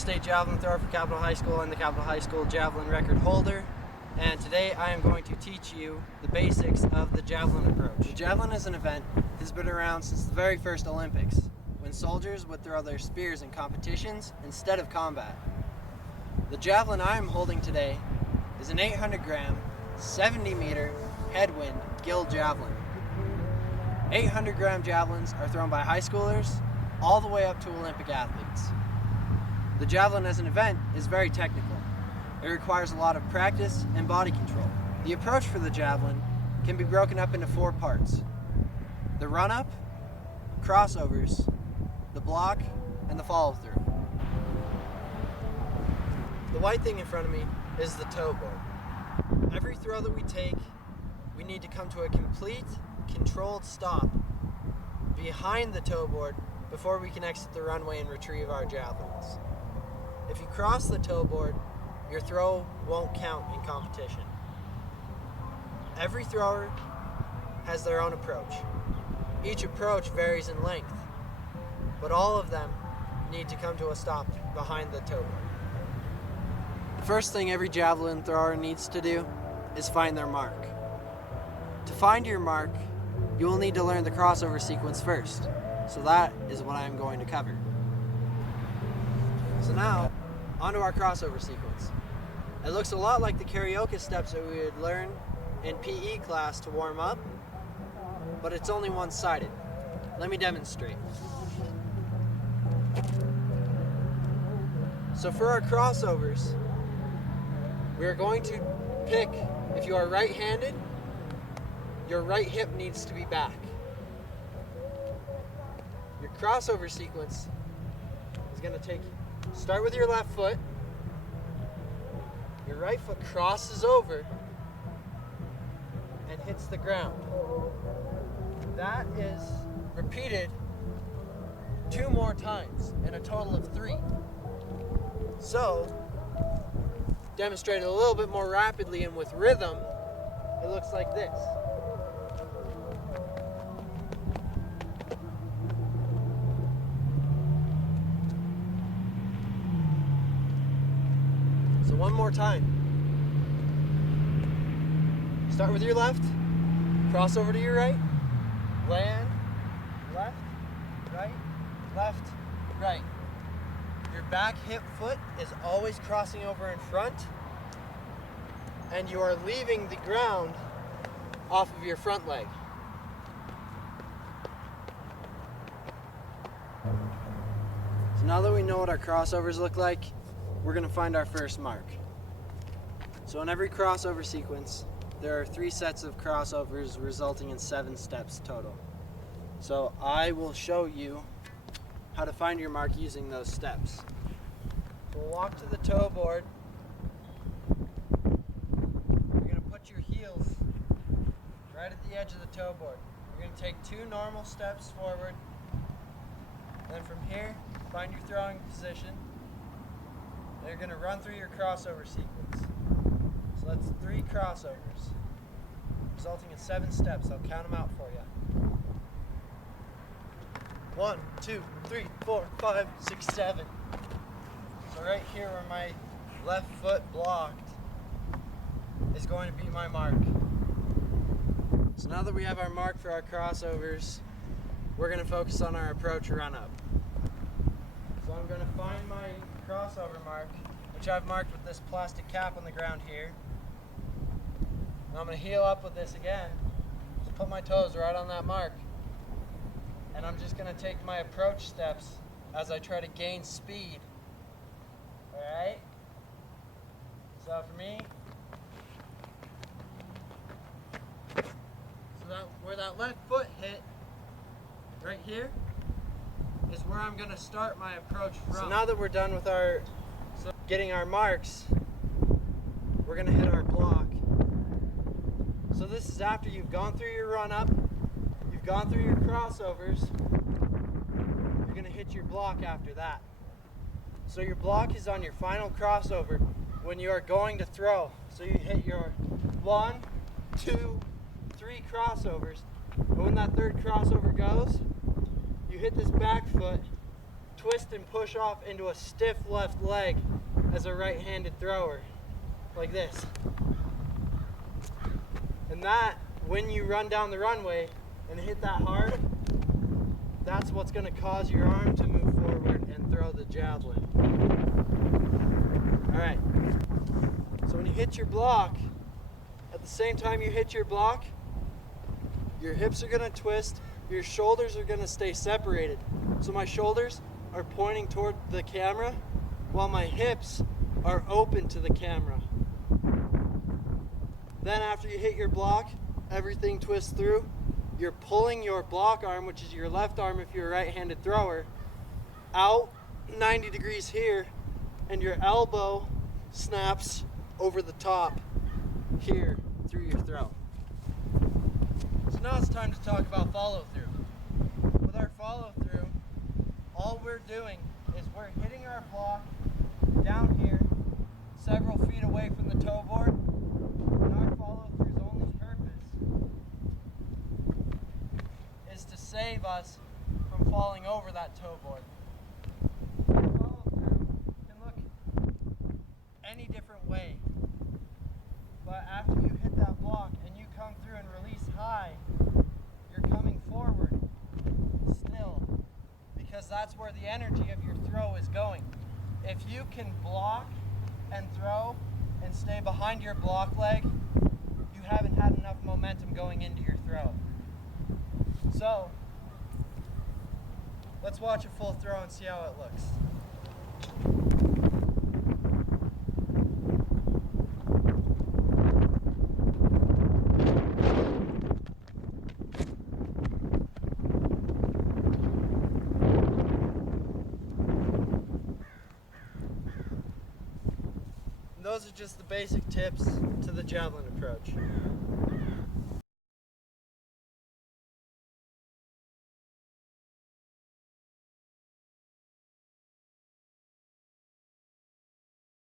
all-state javelin thrower for Capital High School and the Capital High School javelin record holder. And today I am going to teach you the basics of the javelin approach. The javelin as an event has been around since the very first Olympics, when soldiers would throw their spears in competitions instead of combat. The javelin I am holding today is an 800-gram, 70-meter headwind gill javelin. 800-gram javelins are thrown by high schoolers all the way up to Olympic athletes. The javelin as an event is very technical. It requires a lot of practice and body control. The approach for the javelin can be broken up into 4 parts: the run-up, crossovers, the block, and the follow-through. The white thing in front of me is the toe board. Every throw that we take, we need to come to a complete, controlled stop behind the toe board before we can exit the runway and retrieve our javelins. If you cross the toe board, your throw won't count in competition. Every thrower has their own approach. Each approach varies in length, but all of them need to come to a stop behind the toe board. The first thing every javelin thrower needs to do is find their mark. To find your mark, you will need to learn the crossover sequence first, so that is what I am going to cover. So now, onto our crossover sequence. It looks a lot like the karaoke steps that we would learn in PE class to warm up, but it's only one-sided. Let me demonstrate. So for our crossovers, we are going to pick, if you are right-handed, your right hip needs to be back. Your crossover sequence is going to start with your left foot. Your right foot crosses over and hits the ground. That is repeated 2 more times in a total of 3. So, demonstrated a little bit more rapidly and with rhythm, it looks like this. So one more time. Start with your left, cross over to your right, land, left, right. Your back hip foot is always crossing over in front, and you are leaving the ground off of your front leg. So now that we know what our crossovers look like, we're going to find our first mark. So in every crossover sequence, there are 3 sets of crossovers resulting in 7 steps total. So I will show you how to find your mark using those steps. So we'll walk to the toe board. You're going to put your heels right at the edge of the toe board. You're going to take 2 normal steps forward. Then from here, find your throwing position. You're going to run through your crossover sequence. So that's 3 crossovers, resulting in 7 steps. I'll count them out for you. 1, 2, 3, 4, 5, 6, 7. So right here where my left foot blocked is going to be my mark. So now that we have our mark for our crossovers, we're going to focus on our approach run-up. So I'm going to find my crossover mark, which I've marked with this plastic cap on the ground here. And I'm going to heel up with this again, just put my toes right on that mark. And I'm just going to take my approach steps as I try to gain speed. Alright? So for me, where that left foot hit, right here, is where I'm going to start my approach from. So now that we're done with getting our marks, we're going to hit our block. So this is after you've gone through your run-up, you've gone through your crossovers, you're going to hit your block after that. So your block is on your final crossover when you are going to throw. So you hit your 1, 2, 3 crossovers, and when that 3rd crossover goes, you hit this back foot twist and push off into a stiff left leg as a right-handed thrower, like this. And that, when you run down the runway and hit that hard, that's what's going to cause your arm to move forward and throw the javelin. Alright, so when you hit your block, at the same time you hit your block, your hips are going to twist, your shoulders are going to stay separated. So my shoulders are pointing toward the camera while my hips are open to the camera. Then after you hit your block, everything twists through. You're pulling your block arm, which is your left arm if you're a right-handed thrower, out 90 degrees here, and your elbow snaps over the top here through your throw. So now it's time to talk about follow-through. With our follow-through, all we're doing is we're hitting our block down here, several feet away from the toe board, and our follow-through's only purpose is to save us from falling over that toe board. Follow-through can look any different way, but after you hit that block and you come through and release high, you're coming forward still, because that's where the energy of your throw is going. If you can block and throw and stay behind your block leg, you haven't had enough momentum going into your throw. So, let's watch a full throw and see how it looks. Those are just the basic tips to the javelin approach.